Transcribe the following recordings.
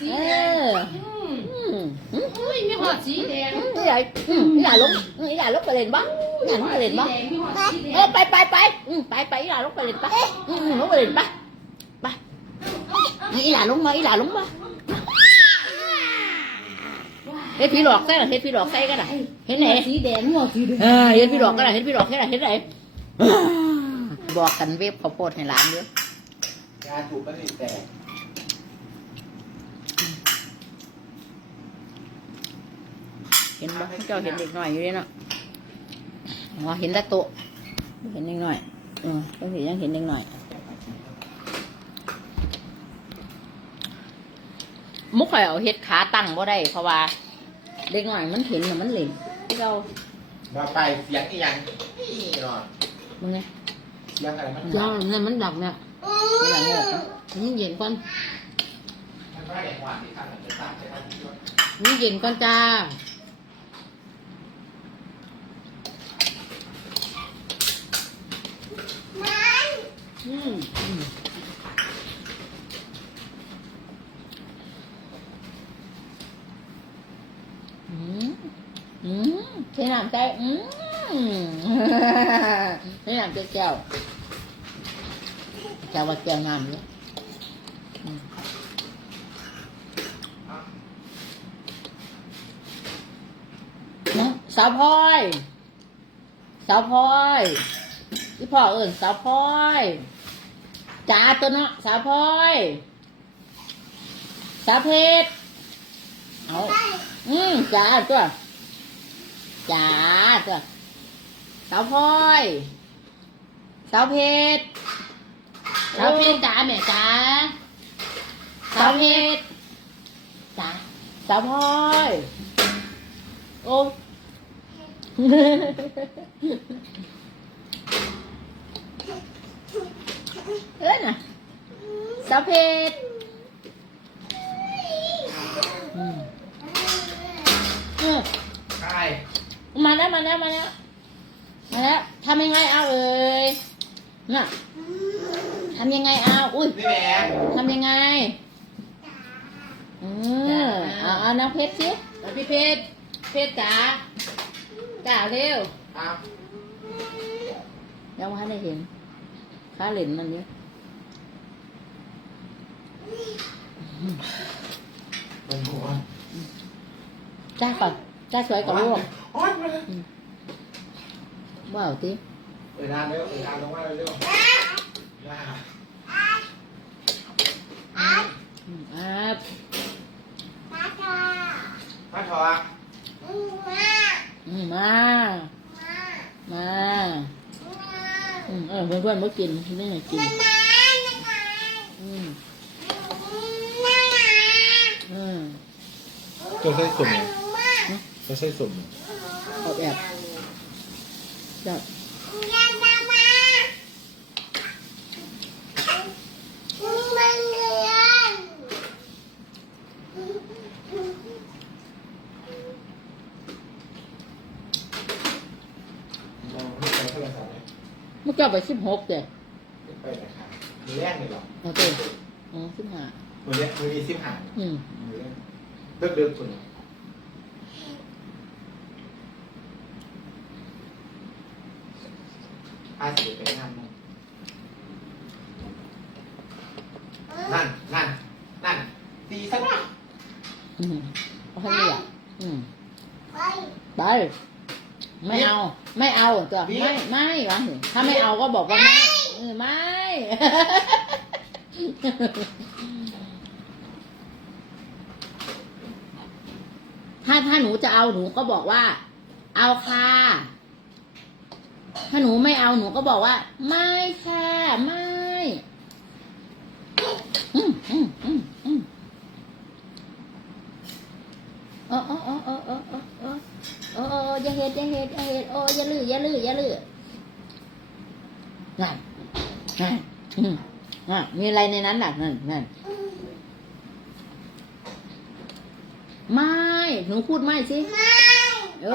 สีเอแดงออืมอืมอุ้ยมีหอดสีแดงอืมนี่ใหญ่อืมนี่ใหญ่ลงนี่ใหญ่ลงไปเล่นบ้างนี่ใหลงไปเล่นบ้าง มีหอดสีแดเอองไปไปไปอืมไปไปอีหลาลงไปเล่นปะอืมอืมลงไปเล่นปะไปนี่อีหลาลงมาอีหลาลงมาเฮ็ดพี่หลอกใส่เฮ็ดพี่หลอกใส่กันอะเห็นไหนสีแดงหอดสีแดงเออเห็นพี่หลอกกันอะเห็นพี่หลอกเห็ไหนเห็นไหนบอกกันเว็บข้าวโพดให้ร้านเยอะ ยาถูกก็ติดแตกเห็นบ่เจ้าเห็นเด็กหน่อยอยู่เลยเนาะอ๋อเห็นแตะโต๊ะบ่เห็นเด็กหน่อยเออต้องเห็นยังเห็นเด็กหน่อย มุกข่อยเอาเฮ็ดขาตั้งบ่ได้ เพราะว่า เด็กหน่อยมันเห็นน่ะมันเล่นที่เรามาไปเสียงอีหยังนี่นอนมึงไงเสียงอะไรมันย่าเนี่ยมันดับเนี่ยไม่ หลังออกนนี่เย็นก่อนนี่เย็นก่อนจ้าอืมอืมใช้น้ำใจอืมใช้น้ำใจแก้ว แก้วว่าแก้วน้ำเนี่ยอืมน้อสาวพลอยสาวพลอยพี่พ่อเอิญสาวพลอยจ้าตัวเนาะสาวพลอยสาวเพชรเอาอืมจ้าตัวจ้าตัวสาวพลอยสาวเพชร สาวเพชรจ้าแม่จ้าสาวเพชรจ้าสาวพลอยโอ้เอ้ยน่ะสาวเพชรอืมเออใช่มาแล้วมาแล้วมาแล้วมาแล้วทำยังไงเอาเอ่ยน่ะ ทำยังไงเอาอุ้ยนี่แหละทำยังไงเออเอาเอาน้ำเพชรสิแล้วพี่เพชรเพชรจ้าจ้าเร็วอ้าวยังไม่ได้เห็นข้าเหรนมันเยอะเป็นหัวจ้าก่อนจ้าสวยกว่าลูกโอ๊ยมาเลยว้าวติเปิดร้านเร็วเปิดร้านลงมาเร็วๆ ว้าวอืมอ่ามาถอดอืมมา มา อืมเออเพื่อนเพื่อนๆมื่อกินนี่ไงกิน อืมอืมตัวใส่สุ่มตัวใส่สุ่มออกแบบจัด มองไม่ไปเท่าไหร่ครับ เมื่อกี้ไปสิบหกเด้ไปไหนครับมือแรกเลยเหรอโอเคอ๋อสิบห้ามือแรกมือมีสิบหางอืมมือแรกเลิกเดินคุณอาสิไปงานมั้งนั่นนั่นนั่นตีซะหน่อยอืมเอาให้ไม่อยากอืมไปไม่เอา ไม่เอาจ้ะไม่ไม่วะถ้าไม่เอาก็บอกว่าไม่เออไม่ถ้าถ้าหนูจะเอาหนูก็บอกว่า เอาค่ะ ถ้าหนูไม่เอาหนูก็บอกว่า ไม่ค่ะไม่ อย่าเฮ็ดอย่าเฮ็ดโอ้อย่าลืออย่าลืออย่าลือนั่นนั่นอืมอะมีอะไรในนั้นน่ะนั่นนั่นไม่หนูพูดไม่สิเอ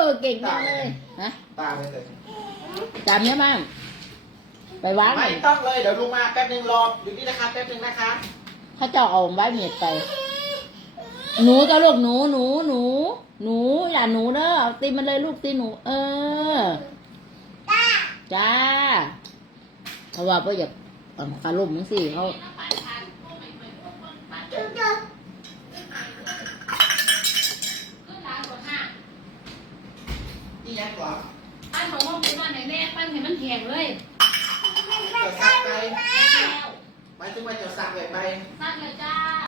อเก่งจังเลยฮะตาไปเลยจำได้บ้างไปวางไม่ต้องเลยเดี๋ยวลุงมาแป๊บนึงรออยู่นี่นะคะแป๊บนึงนะคะเขาเจ้าเอาใบเมียดไป หนูก็ลูกหนูหนูหนู หนู อย่าหนูเด้อเอาตีมันเลยลูกตีหนู เออ จ้าเพราะว่าเพื่ออยากเอาคารมมั้งสิเขานี่ยังก่อนปั้นของพ่อคุณว่าไหนแม่ปั้นให้มันแข็งเลยเดี๋ยวซักไปแล้วหมายถึงว่าจะซักไปไปซักเลยจ้า